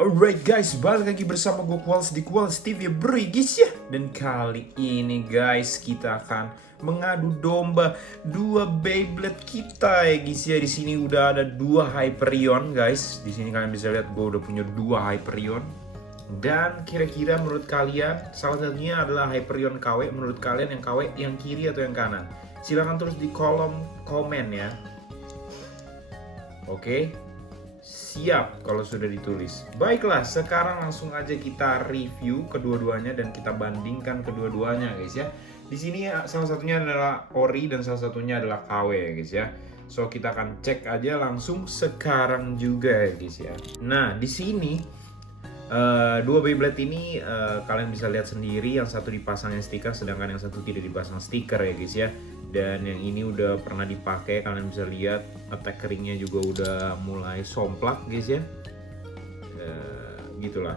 Alright guys, balik lagi bersama gue Kuals di Kuals TV Brigis ya. Dan kali ini guys kita akan mengadu domba dua Beyblade kita ya guys ya. Di sini udah ada dua Hyperion guys. Di sini kalian bisa lihat gue udah punya dua Hyperion. Dan kira-kira menurut kalian salah satunya adalah Hyperion KW. Menurut kalian yang KW yang kiri atau yang kanan? Silahkan tulis di kolom komen ya. Oke. Siap kalau sudah ditulis. Baiklah, sekarang langsung aja kita review kedua-duanya dan kita bandingkan kedua-duanya guys ya. Di sini salah satunya adalah Ori dan salah satunya adalah KW ya guys ya. So kita akan cek aja langsung sekarang juga ya guys ya. Nah, di sini dua Beyblade ini kalian bisa lihat sendiri, yang satu dipasangnya stiker sedangkan yang satu tidak dipasang stiker ya guys ya. Dan yang ini udah pernah dipakai, kalian bisa lihat attack ringnya juga udah mulai somplak guys ya. Gitulah.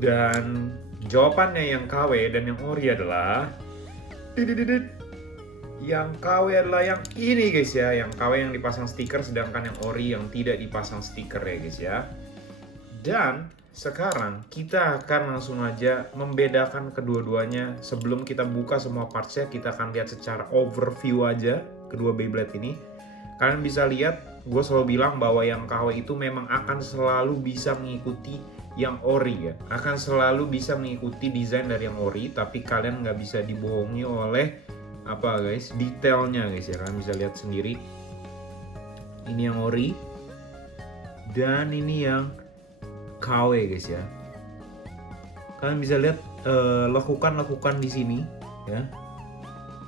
Dan jawabannya yang KW dan yang Ori adalah yang KW adalah yang ini guys ya. Yang KW yang dipasang stiker sedangkan yang Ori yang tidak dipasang stiker ya guys ya. Dan sekarang kita akan langsung aja membedakan kedua-duanya. Sebelum kita buka semua partsnya, kita akan lihat secara overview aja kedua Beyblade ini. Kalian bisa lihat, gue selalu bilang bahwa yang KW itu memang akan selalu bisa mengikuti yang Ori ya. Akan selalu bisa mengikuti desain dari yang Ori, tapi kalian nggak bisa dibohongi oleh apa guys, detailnya guys ya. Kalian bisa lihat sendiri. Ini yang Ori dan ini yang KW guys ya. Kalian bisa lihat lekukan di sini ya.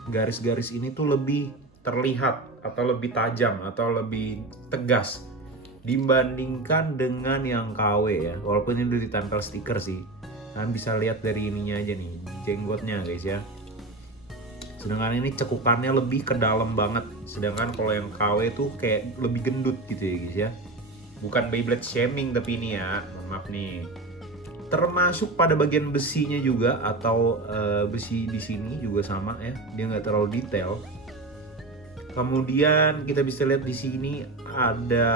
Garis-garis ini tuh lebih terlihat atau lebih tajam atau lebih tegas dibandingkan dengan yang KW ya. Walaupun ini udah ditempel stiker sih. Kalian bisa lihat dari ininya aja nih, jenggotnya guys ya. Sedangkan ini cekukannya lebih ke dalam banget. Sedangkan kalau yang KW tuh kayak lebih gendut gitu ya guys ya. Bukan Beyblade shaming tapi ini ya, maaf nih. Termasuk pada bagian besinya juga atau besi di sini juga sama ya, dia nggak terlalu detail. Kemudian kita bisa lihat di sini ada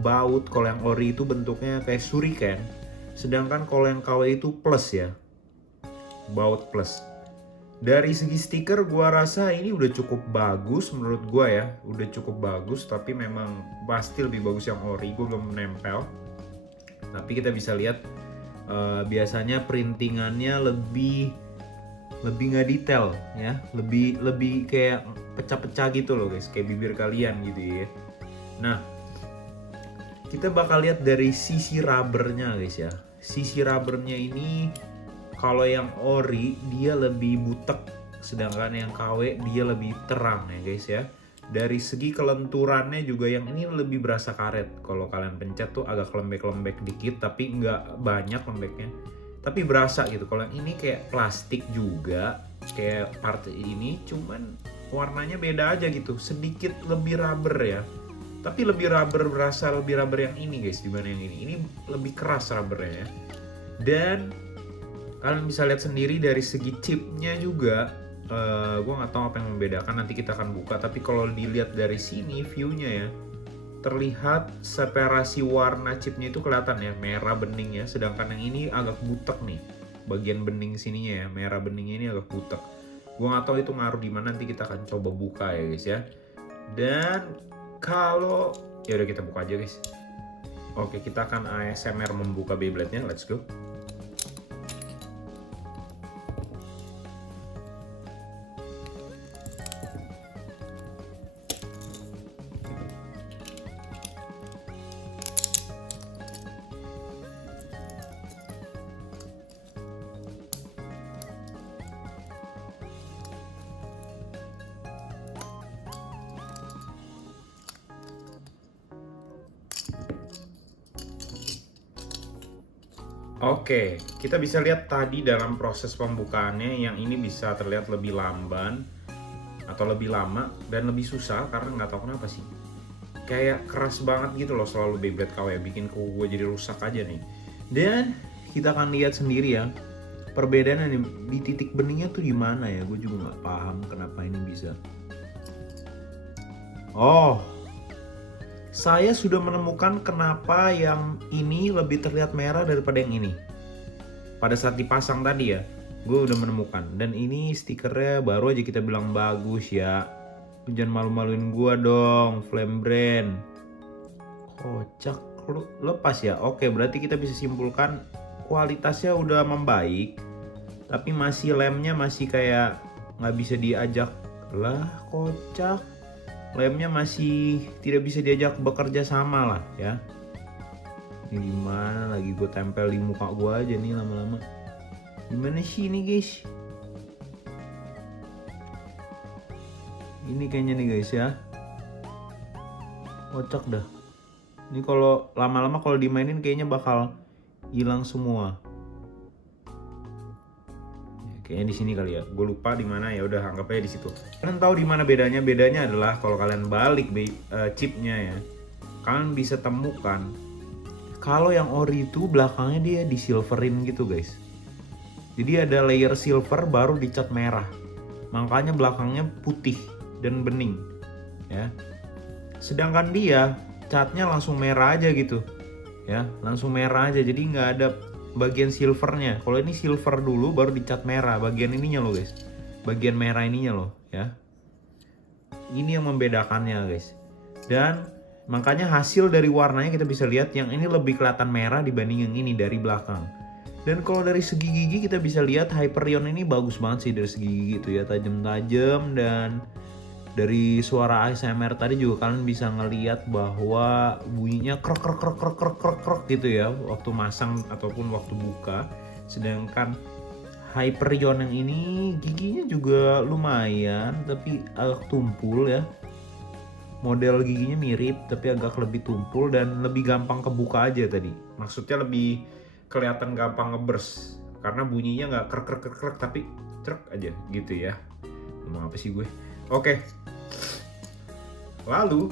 baut. Kalau yang Ori itu bentuknya kayak shuriken, sedangkan kalau yang KW itu plus ya, baut plus. Dari segi stiker gua rasa ini udah cukup bagus menurut gua ya. Udah cukup bagus, tapi memang pasti lebih bagus yang Ori. Gua belum menempel. Tapi kita bisa lihat biasanya printingannya lebih nggak detail ya. Lebih kayak pecah-pecah gitu loh guys, kayak bibir kalian gitu ya. Nah, kita bakal lihat dari sisi rubbernya guys ya. Sisi rubbernya ini kalau yang Ori dia lebih butek, sedangkan yang KW dia lebih terang ya guys ya. Dari segi kelenturannya juga yang ini lebih berasa karet. Kalau kalian pencet tuh agak lembek-lembek dikit, tapi nggak banyak lembeknya. Tapi berasa gitu. Kalau yang ini kayak plastik juga, kayak part ini, cuman warnanya beda aja gitu. Sedikit lebih rubber ya. Tapi lebih rubber, berasa lebih rubber yang ini guys dibanding yang ini. Ini lebih keras rubbernya ya. Dan kalian bisa lihat sendiri dari segi chipnya juga, gue nggak tahu apa yang membedakan, nanti kita akan buka. Tapi kalau dilihat dari sini viewnya ya, terlihat separasi warna chipnya itu kelihatan ya, merah bening ya. Sedangkan yang ini agak butek nih, bagian bening sininya ya, merah beningnya ini agak butek. Gue nggak tahu itu ngaruh di mana, nanti kita akan coba buka ya guys ya. Dan kalau ya udah kita buka aja guys. Oke, kita akan ASMR membuka Beyblade-nya, let's go. Oke, kita bisa lihat tadi dalam proses pembukaannya yang ini bisa terlihat lebih lamban atau lebih lama dan lebih susah karena nggak tahu kenapa sih. Kayak keras banget gitu loh selalu Beyblade KW, bikin kuku gue jadi rusak aja nih. Dan kita akan lihat sendiri ya perbedaannya di titik beningnya tuh di mana ya. Gue juga nggak paham kenapa ini bisa. Oh, Saya sudah menemukan kenapa yang ini lebih terlihat merah daripada yang ini. Pada saat dipasang tadi ya, gue udah menemukan. Dan ini stikernya baru aja kita bilang bagus ya. Jangan malu-maluin gue dong, Flame Brand. Kocak, lepas ya. Oke, berarti kita bisa simpulkan kualitasnya udah membaik. Tapi masih lemnya masih kayak nggak bisa diajak. Lah, kocak. Lemnya masih tidak bisa diajak bekerja sama lah ya. Ini gimana lagi gue tempel di muka gue aja nih lama-lama. Gimana sih ini guys? Ini kayaknya nih guys ya. Kocak dah. Ini kalau lama-lama kalau dimainin kayaknya bakal hilang semua. Ya, kayaknya di sini kali ya. Gue lupa di mana ya. Udah anggap aja di situ. Kalian tahu di mana bedanya? Bedanya adalah kalau kalian balik chipnya ya, kalian bisa temukan. Kalau yang ori itu belakangnya dia di silverin gitu guys. Jadi ada layer silver baru dicat merah. Makanya belakangnya putih dan bening. Ya. Sedangkan dia catnya langsung merah aja gitu. Ya, langsung merah aja. Jadi nggak ada bagian silvernya. Kalau ini silver dulu baru dicat merah. Bagian ininya loh guys. Bagian merah ininya loh ya. Ini yang membedakannya guys. Dan makanya hasil dari warnanya kita bisa lihat yang ini lebih kelihatan merah dibanding yang ini dari belakang. Dan kalau dari segi gigi kita bisa lihat Hyperion ini bagus banget sih dari segi gigi itu ya, tajam-tajam. Dan dari suara ASMR tadi juga kalian bisa ngelihat bahwa bunyinya krek krek krek krek krek krek krek gitu ya waktu masang ataupun waktu buka. Sedangkan Hyperion yang ini giginya juga lumayan tapi agak tumpul ya. Model giginya mirip tapi agak lebih tumpul dan lebih gampang kebuka aja tadi. Maksudnya lebih kelihatan gampang ngebers karena bunyinya nggak krek krek krek krek tapi trek aja gitu ya. Ngomong apa sih gue? Oke. Lalu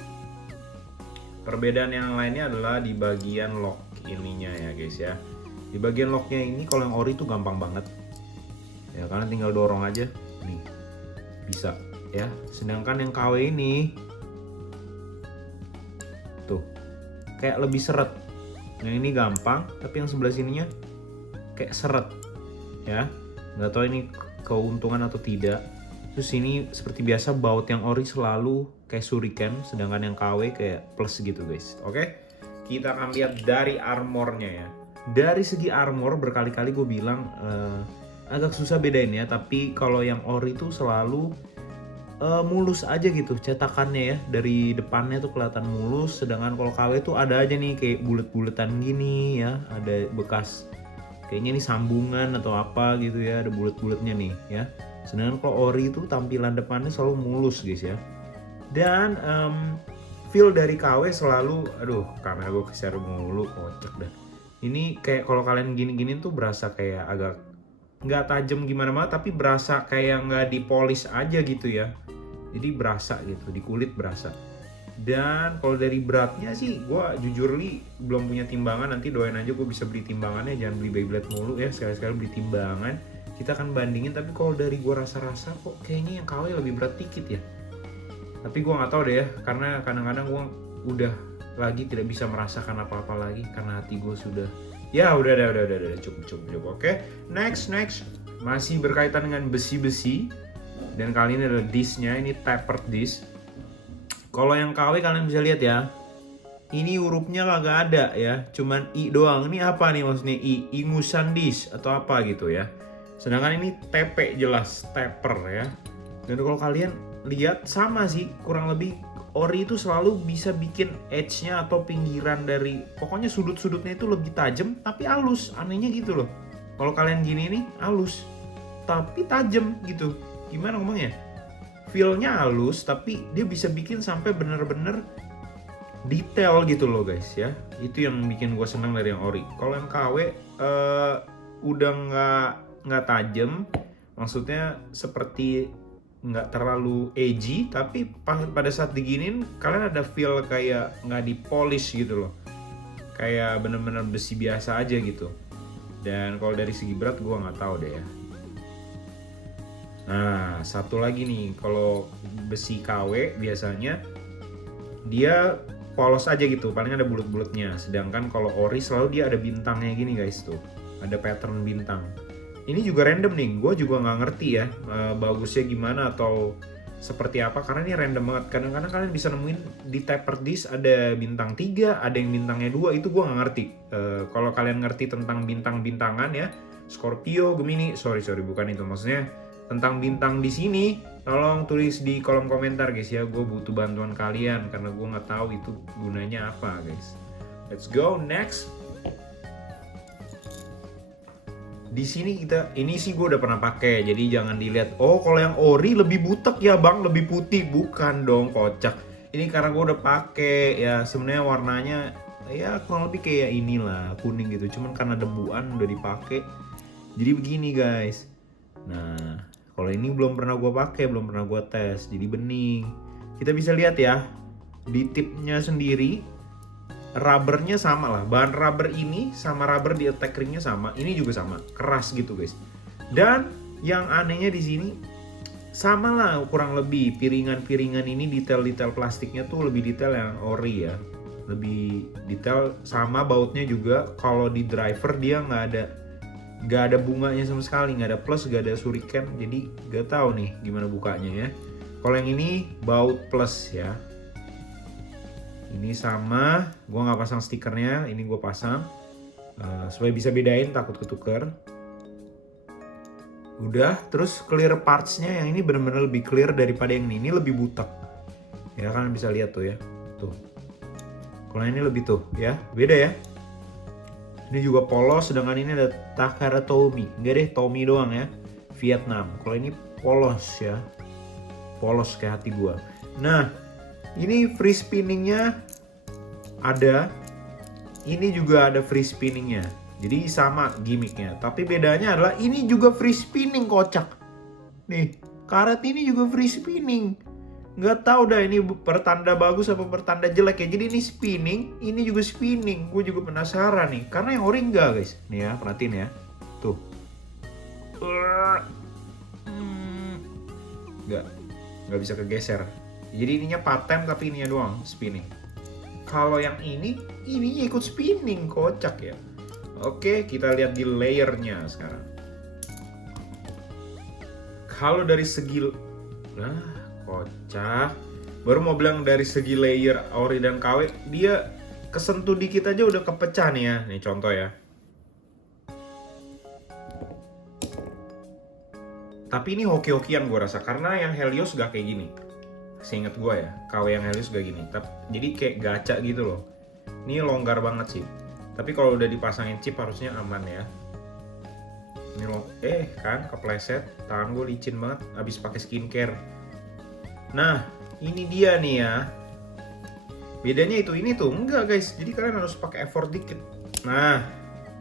perbedaan yang lainnya adalah di bagian lock ininya ya guys ya. Di bagian locknya ini kalau yang ori itu gampang banget. Ya kalian tinggal dorong aja nih. Bisa ya. Sedangkan yang KW ini tuh kayak lebih seret. Yang ini gampang tapi yang sebelah sininya kayak seret ya. Nggak tahu ini keuntungan atau tidak. Terus ini seperti biasa baut yang ori selalu kayak shuriken, sedangkan yang KW kayak plus gitu guys. Oke, kita akan lihat dari armornya ya. Dari segi armor berkali-kali gue bilang agak susah bedain ya. Tapi kalau yang ori itu selalu mulus aja gitu cetakannya ya. Dari depannya tuh kelihatan mulus, sedangkan kalau KW tuh ada aja nih kayak bulet-buletan gini ya. Ada bekas kayaknya ini sambungan atau apa gitu ya, ada bulet-buletnya nih ya. Sedangkan kalau ori itu tampilan depannya selalu mulus guys ya. Dan feel dari KW selalu, aduh kamera gue keser mulu, kocak dah. Ini kayak kalau kalian gini-gini tuh berasa kayak agak nggak tajam gimana banget, tapi berasa kayak nggak dipolis aja gitu ya. Jadi berasa gitu, di kulit berasa. Dan kalau dari beratnya sih gue jujur li belum punya timbangan, nanti doain aja gue bisa beli timbangannya, jangan beli Beyblade mulu ya, sekali-sekali beli timbangan. Kita akan bandingin, tapi kalau dari gue rasa-rasa kok kayaknya yang KW lebih berat dikit ya. Tapi gue nggak tahu deh ya, karena kadang-kadang gue udah lagi tidak bisa merasakan apa-apa lagi karena hati gue sudah udah cukup. Oke, next masih berkaitan dengan besi-besi dan kali ini adalah disc-nya, ini tapered disc. Kalau yang KW kalian bisa lihat ya, ini hurufnya kagak ada ya, cuman I doang. Ini apa nih maksudnya I? Ingusan disc atau apa gitu ya. Sedangkan ini TP jelas, taper ya. Dan kalau kalian lihat sama sih, kurang lebih ori itu selalu bisa bikin edge-nya atau pinggiran dari, pokoknya sudut-sudutnya itu lebih tajam tapi halus. Anehnya gitu loh. Kalau kalian gini nih halus tapi tajam gitu. Gimana ngomongnya? Feel-nya halus tapi dia bisa bikin sampai bener-bener detail gitu loh guys ya. Itu yang bikin gue seneng dari yang ori. Kalau yang KW udah nggak tajam, maksudnya seperti nggak terlalu edgy, tapi pada saat diginin kalian ada feel kayak nggak dipolish gitu loh, kayak bener-bener besi biasa aja gitu. Dan kalau dari segi berat gue nggak tahu deh ya. Nah satu lagi nih, kalau besi KW biasanya dia polos aja gitu, paling ada bulut-bulutnya. Sedangkan kalau ori selalu dia ada bintangnya gini guys tuh, ada pattern bintang. Ini juga random nih, gue juga nggak ngerti ya bagusnya gimana atau seperti apa, karena ini random banget. Kadang-kadang kalian bisa nemuin di taper disc ada bintang 3, ada yang bintangnya 2, itu gue nggak ngerti. Kalau kalian ngerti tentang bintang-bintangan ya, Scorpio, Gemini, sorry bukan itu, maksudnya tentang bintang di sini, tolong tulis di kolom komentar guys ya, gue butuh bantuan kalian karena gue nggak tahu itu gunanya apa guys. Let's go next. Di sini ini sih gue udah pernah pakai, jadi jangan dilihat oh kalau yang ori lebih butek ya bang, lebih putih, bukan dong, kocak. Ini karena gue udah pakai ya, sebenarnya warnanya ya kurang lebih kayak inilah, kuning gitu, cuman karena debuan udah dipakai jadi begini guys. Nah kalau ini belum pernah gue pakai, belum pernah gue tes, jadi bening. Kita bisa lihat ya di tipnya sendiri, rubbernya sama lah, bahan rubber ini sama rubber di attack ringnya sama, ini juga sama, keras gitu guys. Dan yang anehnya di sini sama lah kurang lebih, piringan-piringan ini detail-detail plastiknya tuh lebih detail yang ori ya, lebih detail, sama bautnya juga. Kalau di driver dia nggak ada bunganya sama sekali, nggak ada plus, nggak ada shuriken, jadi nggak tahu nih gimana bukanya ya. Kalau yang ini baut plus ya. Ini sama, gue nggak pasang stikernya, ini gue pasang supaya bisa bedain, takut ketuker. Udah, terus clear partsnya yang ini bener-bener lebih clear daripada yang ini lebih butek. Ya kan bisa lihat tuh ya, tuh. Kalau ini lebih tuh ya, beda ya. Ini juga polos, sedangkan ini ada Takara Tomy, enggak deh Tommy doang ya, Vietnam. Kalau ini polos ya, polos kayak hati gue. Nah, ini free spinningnya ada, ini juga ada free spinningnya, jadi sama gimmicknya. Tapi bedanya adalah ini juga free spinning, kocak. Nih, karet ini juga free spinning. Nggak tahu dah ini pertanda bagus apa pertanda jelek ya. Jadi ini spinning, ini juga spinning. Gue juga penasaran nih, karena yang ori enggak guys. Nih ya, perhatiin ya, tuh. Nggak bisa kegeser. Jadi ininya paten tapi ininya doang spinning. Kalau yang ininya ikut spinning, kocak ya. Oke, kita lihat di layernya sekarang. Kalau dari segi, nah kocak. Baru mau bilang dari segi layer ori dan KW, dia kesentuh dikit aja udah kepecah nih ya. Nih contoh ya. Tapi ini hoki-hokian gue rasa, karena yang Helios gak kayak gini. Seinget gue ya, KW yang Helios gak gini. Jadi kayak gacha gitu loh. Ini longgar banget sih. Tapi kalau udah dipasangin chip harusnya aman ya. Ini kan kepleset. Tangan gue licin banget abis pakai skincare. Nah, ini dia nih ya. Bedanya ini tuh enggak guys. Jadi kalian harus pakai effort dikit. Nah,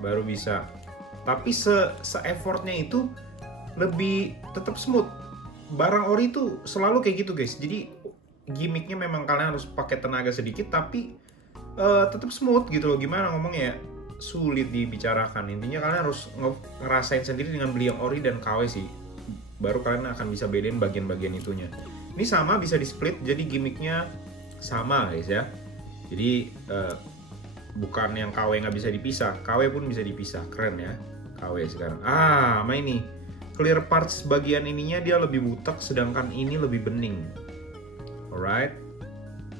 baru bisa. Tapi se-effortnya itu lebih tetap smooth. Barang ori itu selalu kayak gitu guys. Jadi gimmicknya memang kalian harus pakai tenaga sedikit tapi tetap smooth gitu loh. Gimana ngomongnya ya, sulit dibicarakan. Intinya kalian harus ngerasain sendiri dengan beli yang ori dan KW sih, baru kalian akan bisa bedain bagian-bagian itunya. Ini sama bisa di split, jadi gimmicknya sama guys ya. Jadi bukan yang KW nggak bisa dipisah, KW pun bisa dipisah. Keren ya KW sekarang. Sama ini clear parts bagian ininya dia lebih butek, sedangkan ini lebih bening. Alright,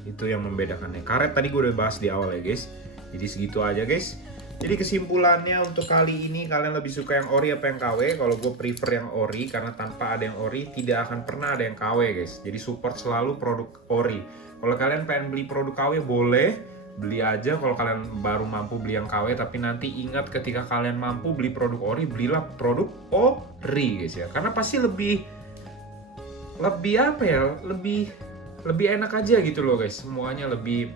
itu yang membedakannya. Karet tadi gue udah bahas di awal ya guys. Jadi segitu aja guys. Jadi kesimpulannya untuk kali ini, kalian lebih suka yang ori apa yang KW? Kalau gue prefer yang ori, karena tanpa ada yang ori tidak akan pernah ada yang KW guys. Jadi support selalu produk ori. Kalau kalian pengen beli produk KW boleh, beli aja kalau kalian baru mampu beli yang KW. Tapi nanti ingat, ketika kalian mampu beli produk ori, belilah produk ori guys ya. Karena pasti lebih apa ya, lebih enak aja gitu loh guys. Semuanya lebih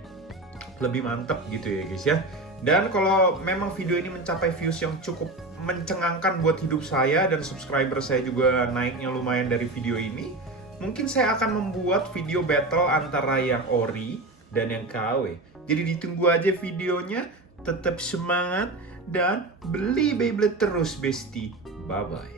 mantep gitu ya guys ya. Dan kalau memang video ini mencapai views yang cukup mencengangkan buat hidup saya, dan subscriber saya juga naiknya lumayan dari video ini, mungkin saya akan membuat video battle antara yang ori dan yang KW. Jadi ditunggu aja videonya. Tetap semangat dan beli Beyblade terus bestie. Bye bye.